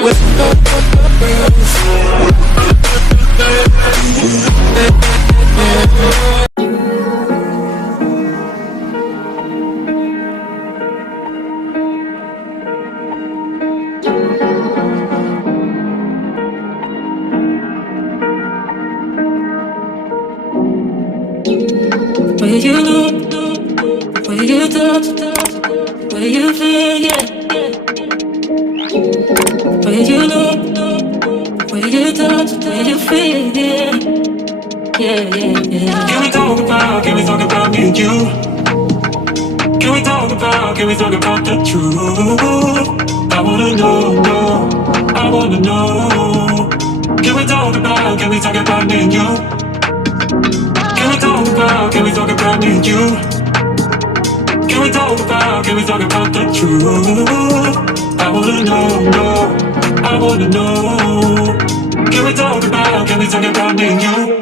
Where you look, where you touch, where you feel, yeah. Where you look, where you touch, where you feel, yeah. Yeah, yeah, yeah. Can we talk about me and you? Can we talk about the truth? I wanna know, no, I wanna know. Can we talk about me and you? Can we talk about me and you? Can we talk about the truth? I wanna know, no, I wanna know. Can we talk about me and you?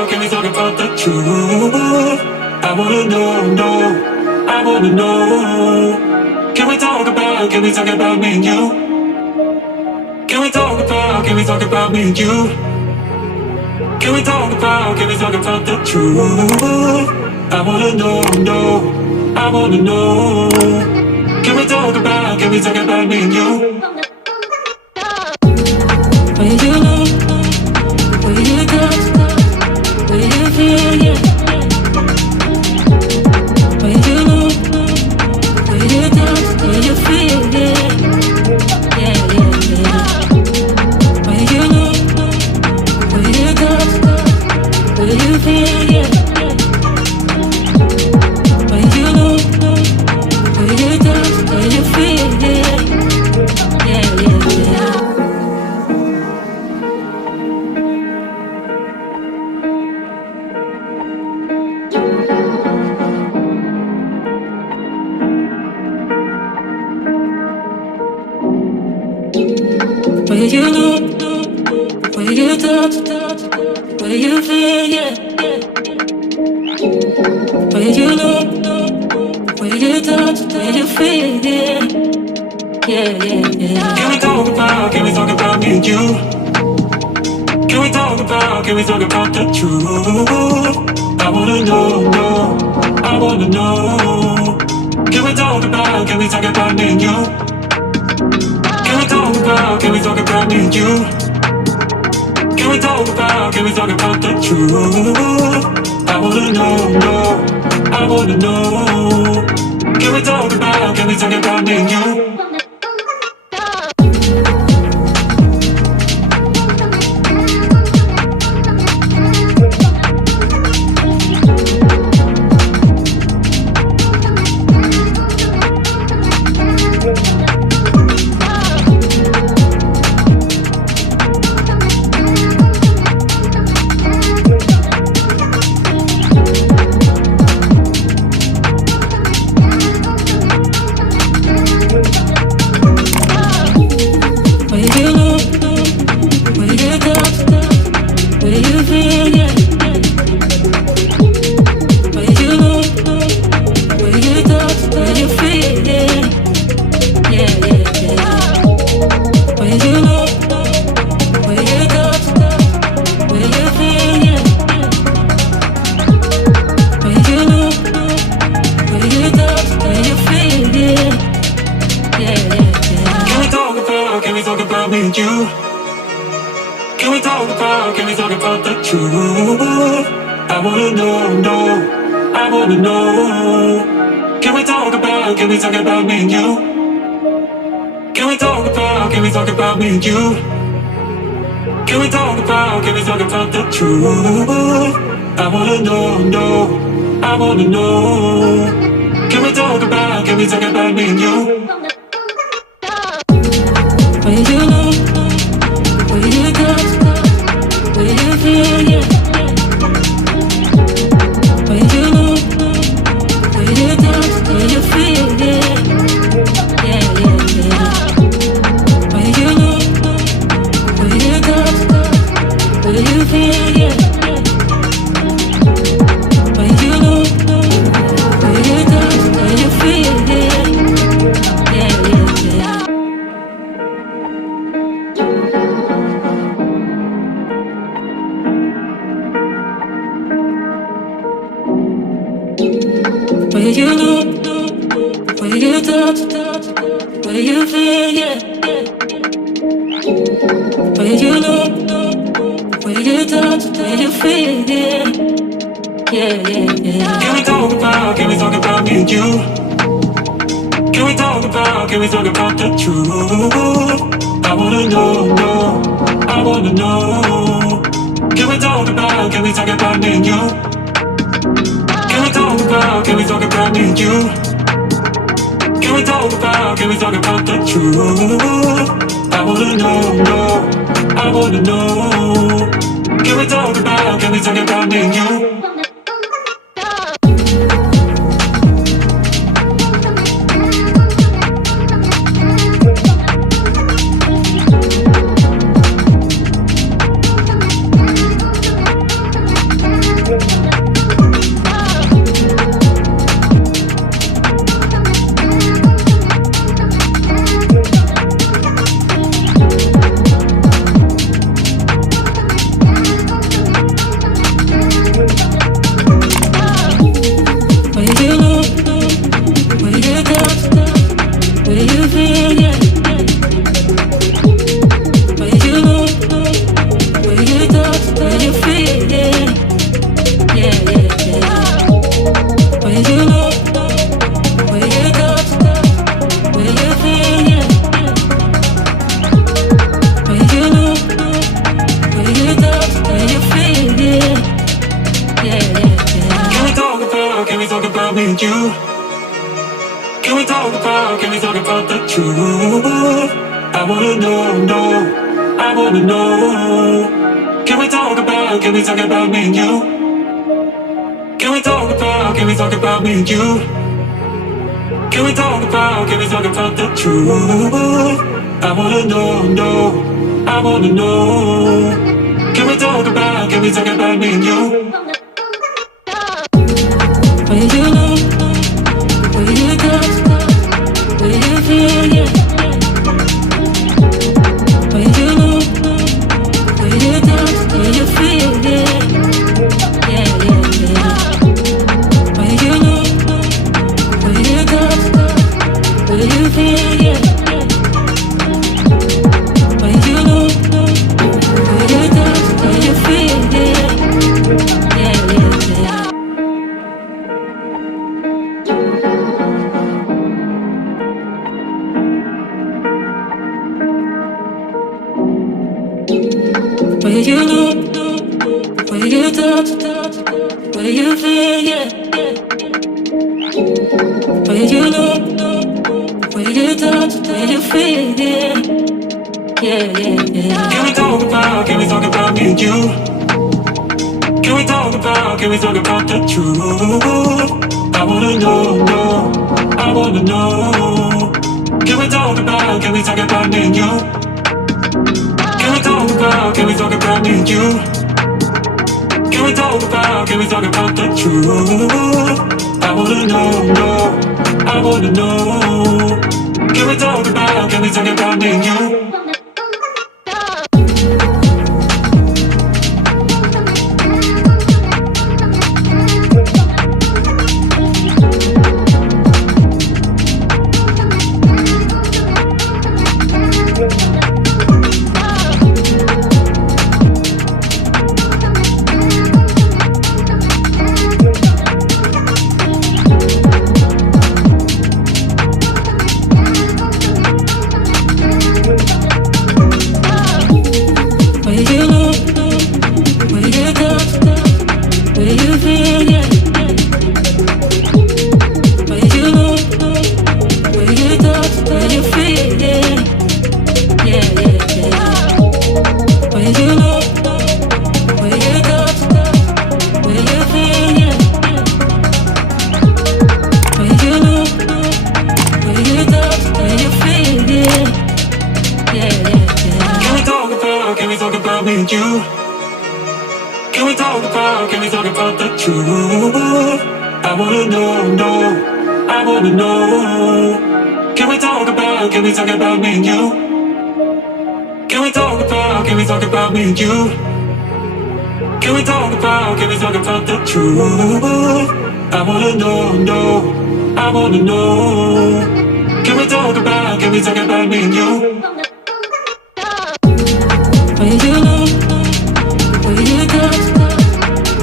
Can we talk about the truth? I wanna know, no, I wanna know. Can we talk about me and you? Can we talk about me and you? Can we talk about the truth? I wanna know, no, I wanna know. Can we talk about me and you? Where you look, where you touch, where you feel, yeah. Where you look, where you touch, where you feel, yeah. Yeah, yeah, yeah. Where you look, where you touch, where you feel, yeah. Where you look, where you touch, where you feel, yeah. Yeah, yeah, yeah. Where you look, where you touch, where you feel, yeah. Where you look, where you touch, where you feel, yeah. Yeah, yeah, yeah. Can we talk about me and you? Can we talk about the truth? I wanna know, no, I wanna know. Can we talk about me and you? Can we talk about me and you? Can we talk about the truth? I wanna know, no, I wanna know. Can we talk about me and you? wanna know. Can we talk about me and you? Can we talk about me and you? Can we talk about the truth? I wanna know, I wanna know. Can we talk about me and you? Will you know? Will you touch? Will you feel? Yeah. Will you know? Will you touch? Will you feel? Yeah. Yeah, yeah, yeah. Will you know? Will you touch? Will you feel? Yeah. Will you know? Will you touch? Will you feel? Yeah. Yeah, yeah, yeah. Will you know? Will you touch? Will you feel? Yeah. Will you know? Will you touch? Will you feel? Yeah. Yeah, yeah, yeah. Can we talk about me and you? Can we talk about the truth? I wanna know, I wanna know. Can we talk about me and you? Can we talk about me and you? Can we talk about the truth? I wanna know, I wanna know. Can we talk about me and you? The truth. I wanna know, I wanna know. Can we talk about me and you? Can we talk about me and you? Can we talk about the truth? I wanna know, I wanna know. Can we talk about me and you? Will you know? Will you touch? Will you feel? Yeah. Will you know? Will you touch? Will you feel? Yeah. Yeah, yeah, yeah. Will you know? Will you touch? Will you feel? Yeah. Will you know? Will you touch? Will you feel? Yeah. Yeah, yeah, yeah. Will you know? Will you touch? Will you feel? Yeah. Will you know? Will you touch? Will you feel? Yeah. Yeah, yeah, yeah. Can we talk about me and you? Can we talk about the truth? I wanna know, I wanna know. Can we talk about me and you? Can we talk about me and you? Can we talk about the truth? I wanna know, I wanna know. Can we talk about me and you? truth. I wanna know, I wanna know. Can we talk about me and you? Can we talk about me and you? Can we talk about the truth? I wanna know, I wanna know. Can we talk about me and you? Will you know? Will you touch?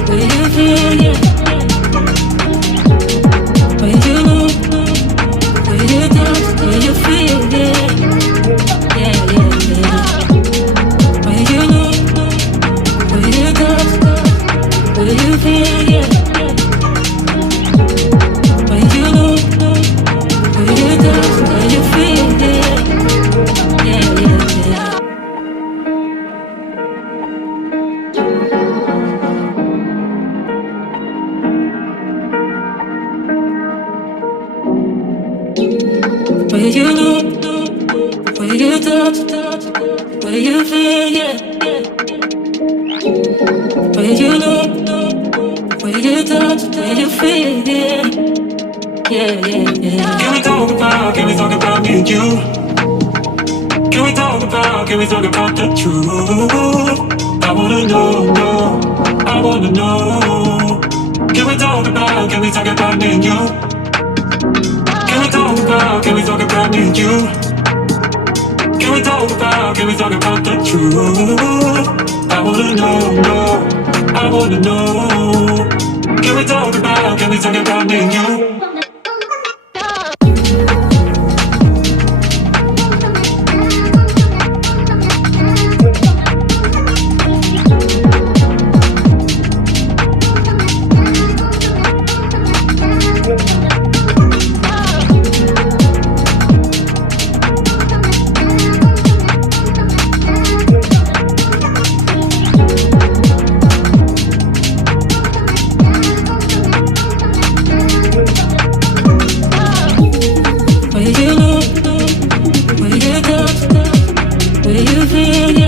Will you feel? Yeah. Will you know? Will you touch? Will you feel? Yeah. Yeah, yeah, yeah. Will you know? Will you touch? Will you feel? Yeah. Will you know? Will you touch? Will you feel? Yeah. Yeah, yeah, yeah. Will you know? Will you touch? Will you feel? Yeah. Will you know? Will you touch? Will you feel? Yeah. Yeah, yeah, yeah. Can we talk about me and you? Can we talk about the truth? I wanna know, I wanna know. Can we talk about me and you? Can we talk about me and you? Can we talk about the truth? I wanna know, I wanna know. Can we talk about me and you? Will you know? Will you touch? Will you feel?